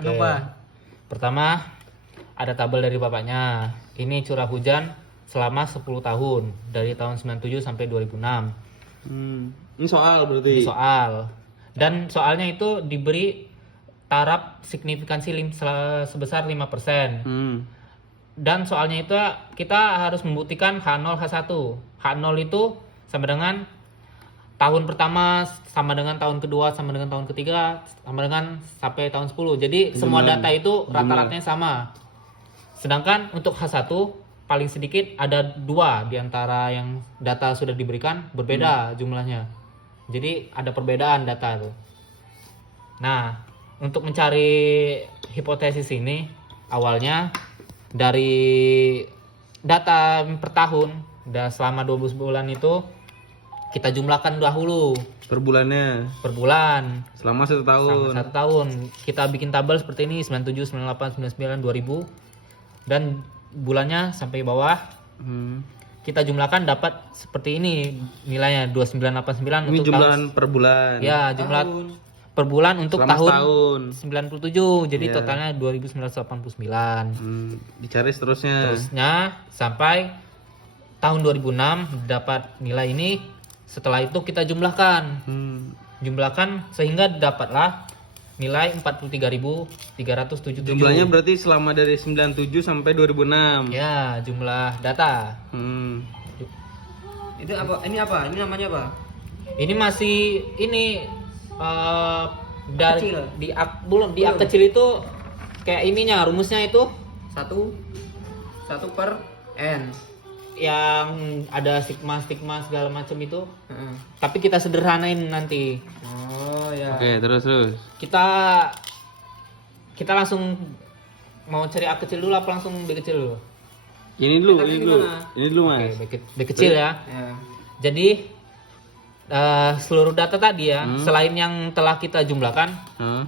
Anu Pak. Pertama, ada tabel dari bapaknya. Ini curah hujan selama 10 tahun dari tahun 97 sampai 2006. Ini soal berarti. Ini soal. Dan soalnya itu diberi taraf signifikansi sebesar 5%. Dan soalnya itu kita harus membuktikan H0 H1. H0 itu sama dengan tahun pertama, sama dengan tahun kedua, sama dengan tahun ketiga, sama dengan sampai tahun 10. Jadi semua data itu rata-ratanya sama. Sedangkan untuk H1 paling sedikit ada 2 di antara yang data sudah diberikan berbeda jumlahnya. Jadi ada perbedaan data itu. Nah, untuk mencari hipotesis ini awalnya dari data per tahun dan selama 12 bulan itu kita jumlahkan dahulu Per bulannya. per bulan Selama 1 tahun. selama 1 tahun. Kita bikin tabel seperti ini 97, 98, 99, 2000 dan bulannya sampai bawah. Kita jumlahkan dapat seperti ini nilainya 2989 Ini untuk jumlahan per bulan. ya jumlah per bulan untuk Selama tahun setahun. 97. Jadi Iya. totalnya 2989. Dicari seterusnya. Terusnya sampai tahun 2006 dapat nilai ini. Setelah itu kita jumlahkan. Jumlahkan sehingga dapatlah nilai 43.377. Jumlahnya berarti selama dari 97 sampai 2006. Ya, jumlah data. Itu apa? Ini apa? Ini namanya apa? Ini masih ini dari Kecil. belum di ak kecil itu kayak ininya rumusnya itu 1 per n. yang ada sigma segala macam itu. Heeh. Tapi kita sederhanain nanti. Oh ya. Oke, terus. Kita langsung mau cari A kecil dulu apa langsung B kecil dulu? Ini dulu, Enaknya ini dulu. gimana? Ini dulu, Mas. Oke, B kecil ya. Ya. Jadi seluruh data tadi ya, selain yang telah kita jumlahkan, Hah?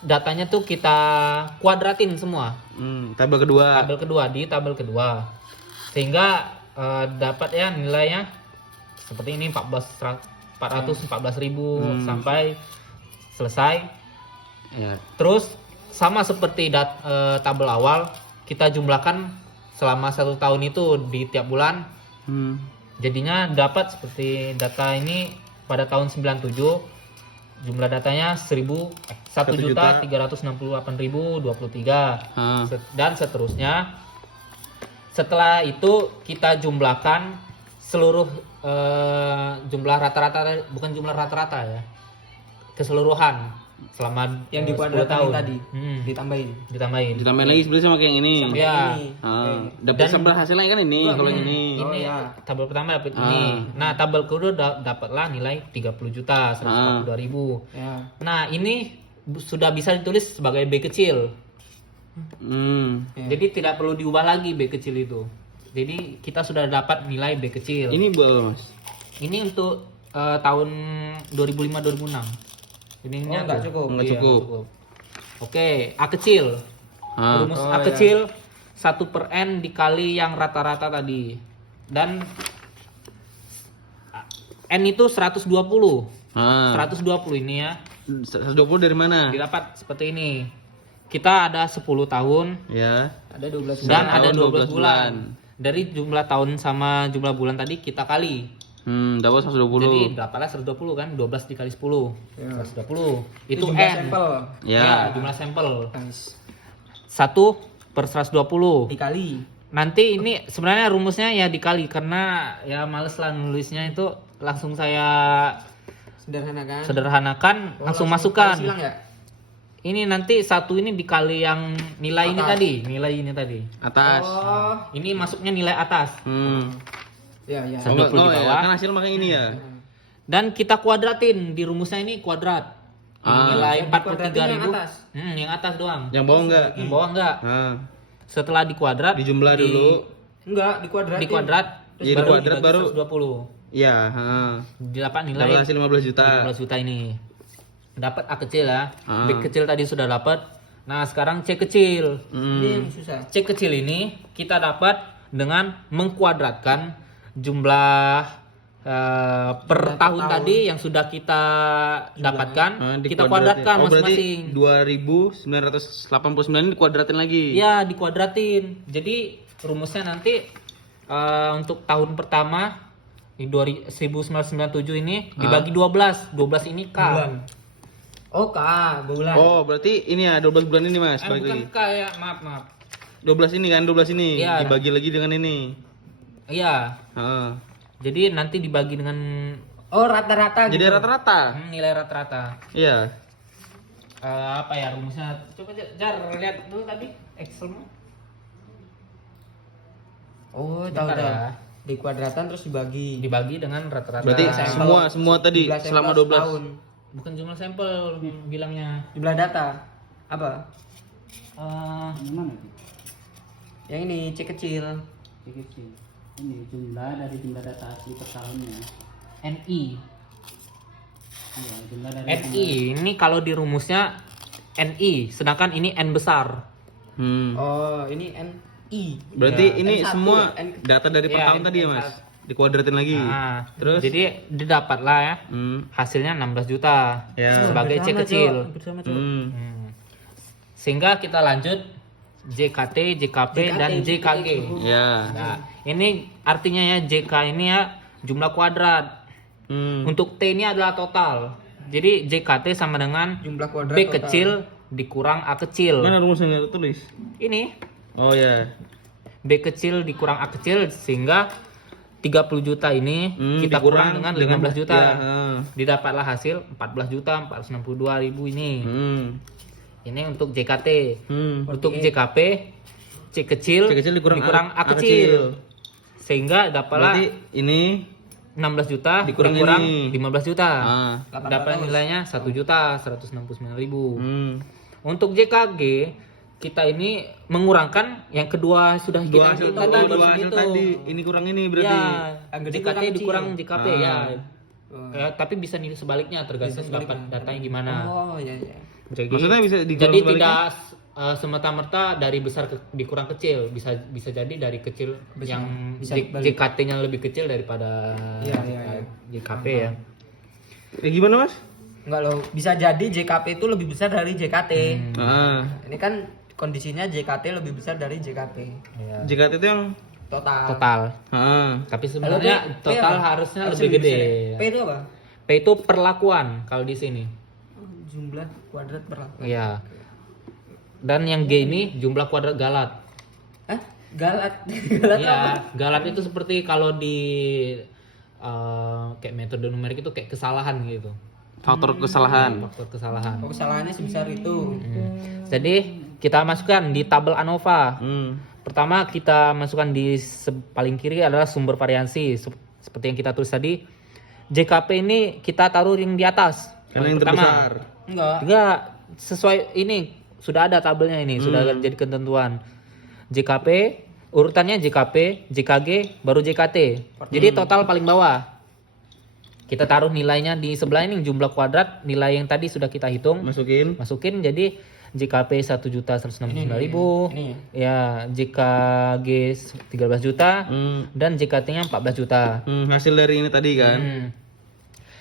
datanya tuh kita kuadratin semua. Tabel kedua. Tabel kedua. Sehingga dapat ya nilainya seperti ini 414.000 sampai selesai. Ya. Terus sama seperti tabel awal, kita jumlahkan selama 1 tahun itu di tiap bulan. Jadinya dapat seperti data ini pada tahun 97 jumlah datanya 1.368.023 dan seterusnya. Setelah itu kita jumlahkan seluruh jumlah rata-rata, bukan jumlah rata-rata ya, keseluruhan selama Yang di 10 kuadrat tahun tadi ditambahin. Ditambahin lagi sebenarnya sama kayak yang ini. Sama Ya. ini. Dapat Dan- sampel hasilnya kan ini, kalau yang ini. Ini ya. tabel pertama dapat ini. Nah, tabel kedua dapatlah nilai 30 juta 142.000. Ya. Nah, ini sudah bisa ditulis sebagai B kecil. Ya. Jadi tidak perlu diubah lagi B kecil itu. Jadi kita sudah dapat nilai B kecil. Ini buat Mas. Ini untuk tahun 2005-2006. Ini Oh, nggak cukup. Nggak cukup. Oke, A kecil. Rumus A iya. kecil 1 per N dikali yang rata-rata tadi. Dan N itu 120. 120 ini ya. 120 dari mana? Didapat seperti ini. Kita ada 10 tahun Ya. Ada 12 dan tahun, ada 12 12 bulan. Dari jumlah tahun sama jumlah bulan tadi kita kali. Dapat 120. Jadi dapatlah 120 kan, 12 dikali 10. Ya. 120. Itu jumlah N. sampel. Ya. Jumlah sampel. Guys. 1 per 120. Dikali. Nanti ini sebenarnya rumusnya ya dikali karena ya males lah nulisnya itu, langsung saya Sederhanakan. sederhanakan, langsung masukkan. Silang ya? Ini nanti 1 ini dikali yang nilai ini tadi. Atas. Oh. Ini masuknya nilai atas. Ya, ya. 120 di ya. bawah. Kan hasil makanya ini ya. Dan kita kuadratin di rumusnya ini kuadrat. Ini nilai Yang dikuadratin yang 43.000. atas? Yang atas doang. Yang bawah enggak? Yang bawah enggak. Setelah dikuadrat, Dijumlah dulu. Enggak, dikuadratin. Dikuadrat, Iya, dikuadrat baru. 120. Iya, Dapat nilai Dapat hasil 15 juta. 15 juta ini. Dapat A kecil ya. Ah. B kecil tadi sudah dapat. Nah, sekarang C kecil. Ini yang susah. C kecil ini kita dapat dengan mengkuadratkan jumlah per Sudah tahun per tadi yang sudah kita dapatkan, kita dikuadratin. kuadratkan Oh, berarti masing-masing. 2.989 dikuadratin lagi. Iya, dikuadratin. Jadi rumusnya nanti untuk tahun pertama di 1997 ini dibagi 12. 12 ini K. Bulan. Oh, bulan. Oh, berarti ini ya 12 bulan ini Mas, balik Bukan lagi. K ya, maaf. 12 ini kan, 12 ini Iya. dibagi lagi dengan ini. Iya. Heeh. Jadi nanti dibagi dengan Oh, rata-rata Jadi gitu. rata-rata. nilai rata-rata. Iya. Apa ya rumusnya? Coba Jar lihat dulu tadi Excel-mu. Oh, tahu Bentar dah. ya. Di kuadratan terus dibagi. Dibagi dengan rata-rata. Berarti sampel. semua tadi Jumlah selama sampel 12 tahun. Bukan jumlah sampel bilangnya. Jumlah data. Apa? Mana tuh? Yang ini C kecil. Kecil. Ini jumlah dari jumlah data asli per tahunnya. NI. Iya, jumlah dari NI ini kalau di rumusnya NI, sedangkan ini N besar. Oh, ini NI. Berarti Ya, ini N1 semua ya, N- data dari per Iya, tahun tadi ya, Mas. N1. Dikuadratin lagi. Nah, Terus? jadi didapatlah ya Hmm. hasilnya 16 juta Ya. sebagai C Hampir sama, kecil. Cok. Hampir sama, Cok. Sehingga kita lanjut JKT, JKP, dan JKG. Ya. Nah, ini artinya ya JK ini ya jumlah kuadrat. Untuk T ini adalah total. Jadi JKT sama dengan Jumlah kuadrat B total. kecil dikurang A kecil. Mana rumusnya nggak tulis? Ini Oh ya. B kecil dikurang A kecil sehingga 30 juta ini kita kurang dengan 15 juta. Ya, Didapatlah hasil 14 juta 462 ribu ini. Ini untuk JKT. Untuk JKP C kecil, C kecil dikurang A kecil. Sehingga dapatlah Berarti ini 16 juta Dikurang dikurang ini. 15 juta. Ah. Dapat nilainya 1 juta 169 ribu. Hmm. Untuk JKG kita ini mengurangkan yang kedua sudah Dua kita hasil, hitung dua hasil segitu. tadi. Ini kurang ini berarti. Ya, Yang gede JKT kurang dikurang kecil. JKP Ah. ya. Ya, tapi bisa nilai sebaliknya tergantung dapat datanya gimana. Oh, iya iya. Jadi, Maksudnya bisa dikurang jadi sebaliknya? tidak semata-merta dari besar dikurang kecil, bisa jadi dari kecil yang bisa balik. JKT-nya lebih kecil daripada Iya, iya, iya. JKP ya. Gimana, Mas? Enggak loh, bisa jadi JKP itu lebih besar dari JKT. Ah. Ini kan kondisinya JKT lebih besar dari JKP. Ya. JKT itu yang Total. Total. Kalau Tapi sebenarnya P total apa? harusnya Harusnya lebih gede. besar ya? P itu apa? P itu perlakuan kalau di sini. Oh, jumlah kuadrat berapa? Iya. Dan yang G ini jumlah kuadrat galat. Hah? Galat. Galat apa? Iya, galat itu seperti kalau di kayak metode numerik itu kayak kesalahan gitu. faktor kesalahan. Faktor kesalahan. Oh, kesalahannya sebesar itu. Jadi kita masukkan di tabel ANOVA. Pertama kita masukkan di paling kiri adalah sumber variansi. Seperti yang kita tulis tadi. JKP ini kita taruh yang di atas. Karena yang Pertama. terbesar. Enggak. Sesuai ini sudah ada tabelnya ini, sudah jadi ketentuan. JKP urutannya JKP, JKG, baru JKT. Jadi total paling bawah. Kita taruh nilainya di sebelah ini jumlah kuadrat, nilai yang tadi sudah kita hitung. Masukin jadi JKP 1.169.000. Ya, JKG 13 juta dan JKT-nya 14 juta. Hasil dari ini tadi kan.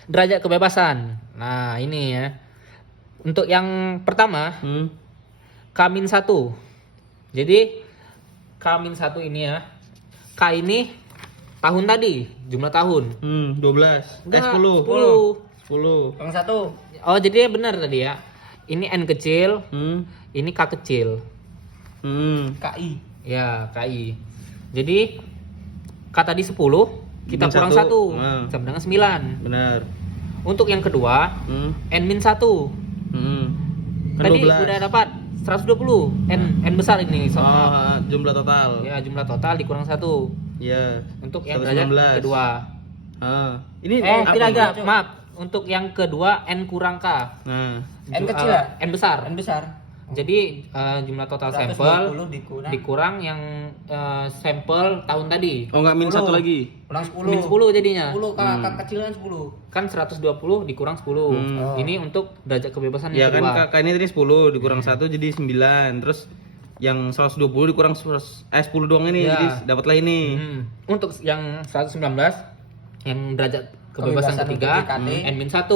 Derajat kebebasan. Nah, ini ya. Untuk yang pertama, K-1. Jadi K-1 ini ya. K ini tahun tadi, jumlah tahun. 12. Enggak, 10. Yang satu. Oh, jadi benar tadi ya. Ini N kecil, ini K kecil. KI. Ya, KI. Jadi K tadi 10, kita Min kurang 1. 1, sama dengan 9. Benar. Untuk yang kedua, N-1. Kan Tadi 12. udah dapat 120. N besar ini sama. Jumlah total. Ya, jumlah total dikurang 1. Iya. Untuk yang 119. derajat kedua. Ini Tidak apa? ada, maaf. Untuk yang kedua N kurang K. Nah, N kecil ya? N besar. N besar. Jadi jumlah total 120 sampel dikurang. dikurang yang sampel tahun tadi. oh enggak min 1 10. lagi. Kurang 10. Min 10 jadinya. 10 kakak kecilan 10. Kan 120 dikurang 10. Ini untuk derajat kebebasan Ya yang kan kedua. kakak ini tadi 10 dikurang 1 jadi 9. Terus yang 120 dikurang 10 doang ini Ya. jadi dapatlah ini. Untuk yang 119 yang derajat kebebasan Kebebasan ketiga, untuk JKT. N-1.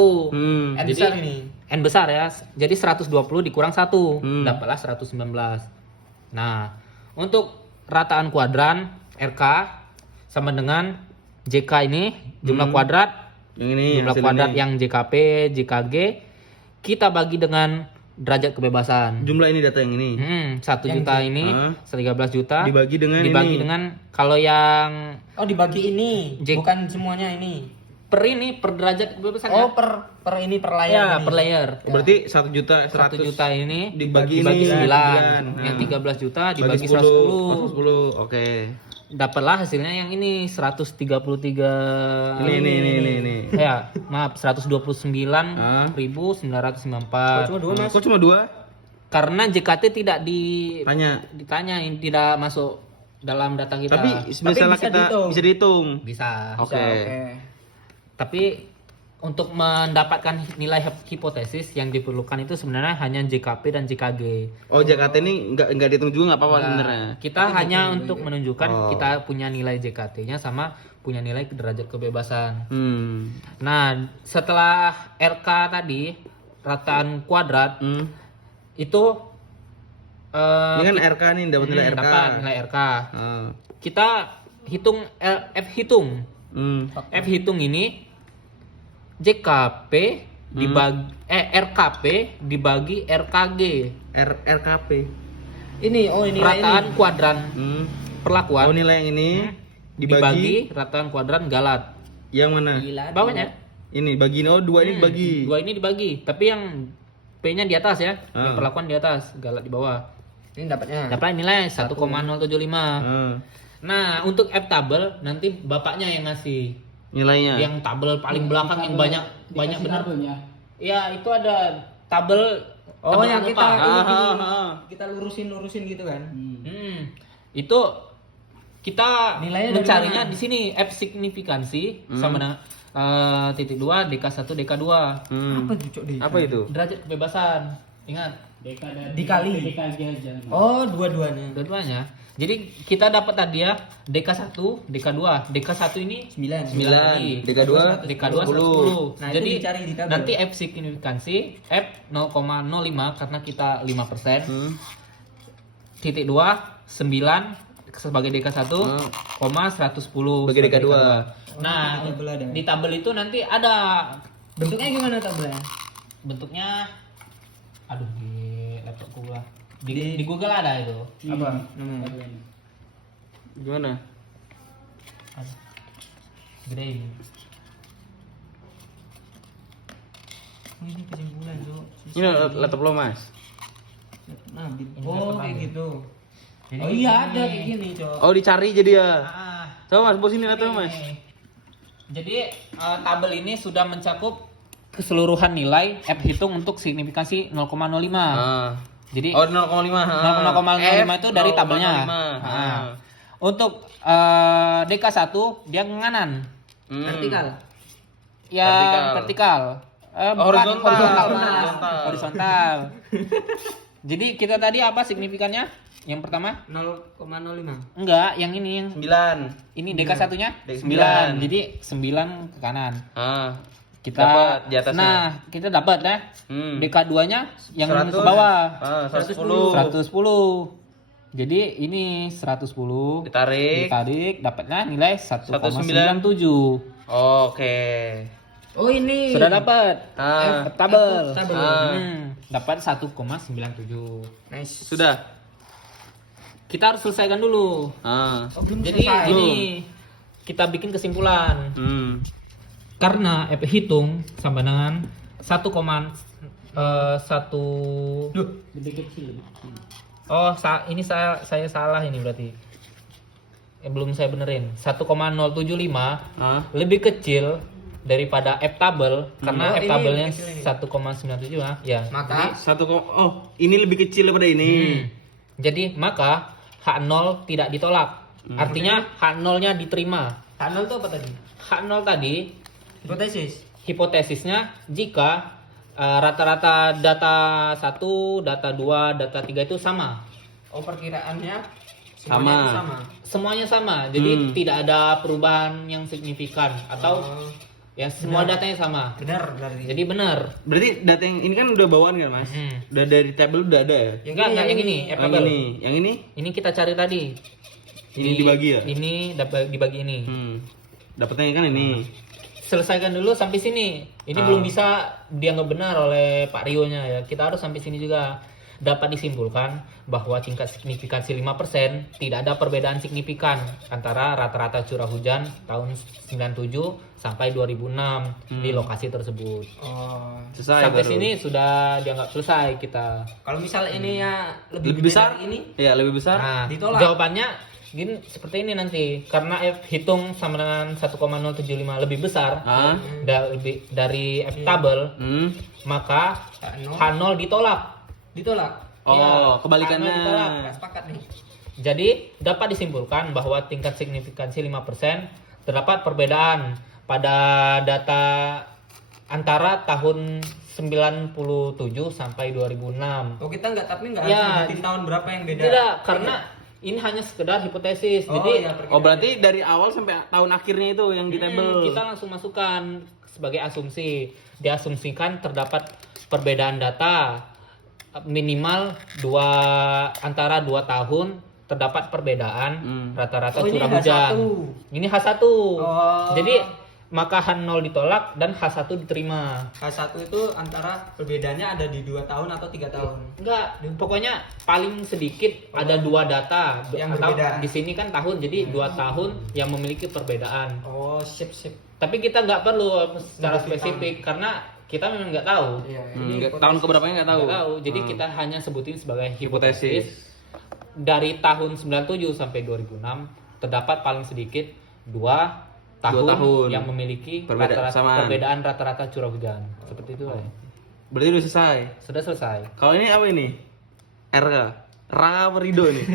N Jadi besar ini. N besar ya. Jadi 120 dikurang 1, dapatlah 119. Nah, untuk rataan kuadran RK sama dengan JK ini jumlah kuadrat, Yang ini jumlah hasil kuadrat ini. yang JKP, JKG kita bagi dengan derajat kebebasan. Jumlah ini data yang ini. 1 juta ini, 13 juta Dibagi dengan dibagi ini. dengan kalau yang Oh dibagi ini, J- bukan semuanya ini. per ini per derajat kebebasan Oh ya. per ini per layar. Ya, ini. per layer. Berarti 1 juta 1 juta ini dibagi dibagi ini 9. 9. Yang 13 juta dibagi dibagi 10. 110. 10. Oke. Dapatlah hasilnya yang ini 133 Ini. ya, maaf 129.994. Cuma dua mas. Kok cuma 2? Karena JKT tidak Tanya. ditanya, tidak masuk dalam data kita. Tapi misalnya bisa kita dihitung. bisa dihitung. Bisa. Oke. Tapi untuk mendapatkan nilai hipotesis yang diperlukan itu sebenarnya hanya JKP dan JKG. Oh, JKT ini enggak dihitung juga enggak apa-apa Nah, sebenarnya. kita hanya untuk menunjukkan Oh. kita punya nilai JKT-nya sama punya nilai derajat kebebasan. Nah, setelah RK tadi rataan kuadrat itu Ini kan RK nih dapat nilai RK. dapat nilai RK. Ah. Kita hitung F hitung. Hmm. F hitung ini JKP dibagi RKP dibagi RKG. RKP. Ini ini Rataan kuadran Oh, perlakuan nilai yang ini dibagi dibagi rataan kuadran galat. yang mana? Gila. Bawahnya Ini bagi 2 ini dibagi. dua ini dibagi, tapi yang P-nya di atas ya, yang Ah. perlakuan di atas, galat di bawah. Ini dapatnya. Dapat nilai 1,075. Ah. Nah, untuk F tabel nanti bapaknya yang ngasih. Nilainya. Yang tabel paling belakang yang banyak Dikasih benar. tabelnya. Ya, itu ada tabel Oh tabel yang kita lupa. ini kita lurusin gitu kan. Itu kita Nilainya dari mencarinya mana? di sini F signifikansi sama dengan titik 2 DK1 DK2. Apa tuh Cok, Dik? Apa itu? Derajat kebebasan. Ingat, DK dan Dikali. DKG aja. Oh dua-duanya. dua-duanya. Jadi kita dapat tadi ya DK1, DK2. DK1 ini 9. 9 tadi. DK2 DK2 10. 110. Nah, itu Jadi dicari di tabel. nanti F signifikansi F 0,05 karena kita 5%. Titik 2 9 sebagai DK1, koma 110 Bagi sebagai DK2. Nah, di tabel ada. di tabel itu nanti ada Bentuknya gimana tabelnya? bentuknya, aduh di laptopku lah. Di Google ada itu. Apa namanya? Gimana? Gede ini. Ini kesimpulan Cok. Ini laptop lo, Mas. Nah, Ini oh laptop kayak lagi. gitu. Jadi Oh iya ini. ada kayak gini Cok. Oh, dicari jadi ya. Ah, Coba Mas, bos ini laptop, Mas. ini. Jadi tabel ini sudah mencakup keseluruhan nilai F hitung untuk signifikansi 0,05. Ah. Jadi Oh, 0,5. 0,05 itu dari tabelnya. 0,05. Ah. Untuk DK1 dia ke kanan. Vertikal. Ya vertikal. Bukan, Horizontal. Mas. Horizontal. Jadi kita tadi apa signifikannya? Yang pertama? 0,05. Enggak, yang ini yang 9. ini DK1-nya DK9. 9. Jadi 9 ke kanan. Ah. Kita Dapat di atasnya. Nah, kita dapat ya. DK2-nya yang 100. ke bawah. Ah, 110. 110. Jadi ini 110 ditarik dapatnya nilai 1,97. Oke. Oh ini. Sudah dapat. Ah. Tabel. Tabel. Dapat 1,97. Nice. Sudah. Kita harus selesaikan dulu. Ah. Oh, belum Jadi selesai. ini kita bikin kesimpulan. Karena F hitung sama dengan 1,1. Lebih kecil. Oh, ini saya salah ini berarti. Belum saya benerin. 1,075 lebih kecil daripada F tabel karena Oh, F ini tabelnya kecil ini. 1,97 ya. Maka Oh, ini lebih kecil daripada ini. Jadi maka H0 tidak ditolak. Artinya H0-nya diterima. H0 itu apa tadi? H0 tadi Hipotesis. hipotesisnya jika rata-rata data 1, data 2, data 3 itu sama. Oh perkiraannya Semuanya Sama. itu sama. Semuanya sama. Jadi tidak ada perubahan yang signifikan atau Oh, ya semua datanya sama. benar berarti. Jadi benar. Berarti data yang ini kan udah bawaan kan, Mas? Udah dari tabel udah ada ya? Enggak yang ini, Yang applicable. ini, yang ini Ini kita cari tadi. Ini dibagi ya? Ini dapat dibagi ini. Dapatnya kan ini. Selesaikan dulu sampai sini. Ini belum bisa dianggap benar oleh Pak Rio-nya ya. Kita harus sampai sini juga. Dapat disimpulkan bahwa tingkat signifikansi 5% tidak ada perbedaan signifikan antara rata-rata curah hujan tahun 97 sampai 2006 di lokasi tersebut. Oh, Selesai Sampai baru. sini sudah dianggap selesai kita. kalau misal ini ya Lebih gede besar? dari ini, Iya, lebih besar. Nah, ditolak. jawabannya gini seperti ini nanti karena F hitung sama dengan 1,075 lebih besar dari F tabel, maka H0 ditolak. ditolak. Oh, Iya, kebalikannya. H0 ditolak. Nggak sepakat nih. Jadi dapat disimpulkan bahwa tingkat signifikansi 5% terdapat perbedaan pada data antara tahun 97 sampai 2006. Oh, kita nggak Ya. harus sebutin tahun berapa yang beda. Tidak, karena ini hanya sekedar hipotesis. Oh, Jadi iya, Oh, berarti dari awal sampai tahun akhirnya itu yang di tabel. kita langsung masukkan sebagai asumsi. Diasumsikan terdapat perbedaan data minimal antara 2 tahun terdapat perbedaan rata-rata Oh, ini curah H1. hujan. Ini H1. Oh. Jadi maka H0 ditolak dan H1 diterima. H1 itu antara perbedaannya ada di 2 tahun atau 3 tahun. Enggak, pokoknya paling sedikit ada 2 data Yang atau berbeda. di sini kan tahun jadi 2 tahun yang memiliki perbedaan. Oh, sip. Tapi kita nggak perlu secara Sebutin spesifik karena kita memang nggak tahu. Iya, Tahun keberapanya nggak tahu. Nggak tahu. Jadi kita hanya sebutin sebagai Hipotesis. hipotesis. Dari tahun 97 sampai 2006 terdapat paling sedikit 2 tahun, tahun. yang memiliki Samaan. perbedaan rata-rata curah hujan. Seperti itu lah. Berarti udah selesai. Sudah selesai. Kalau ini apa ini? R kah? Ra apa Rido nih?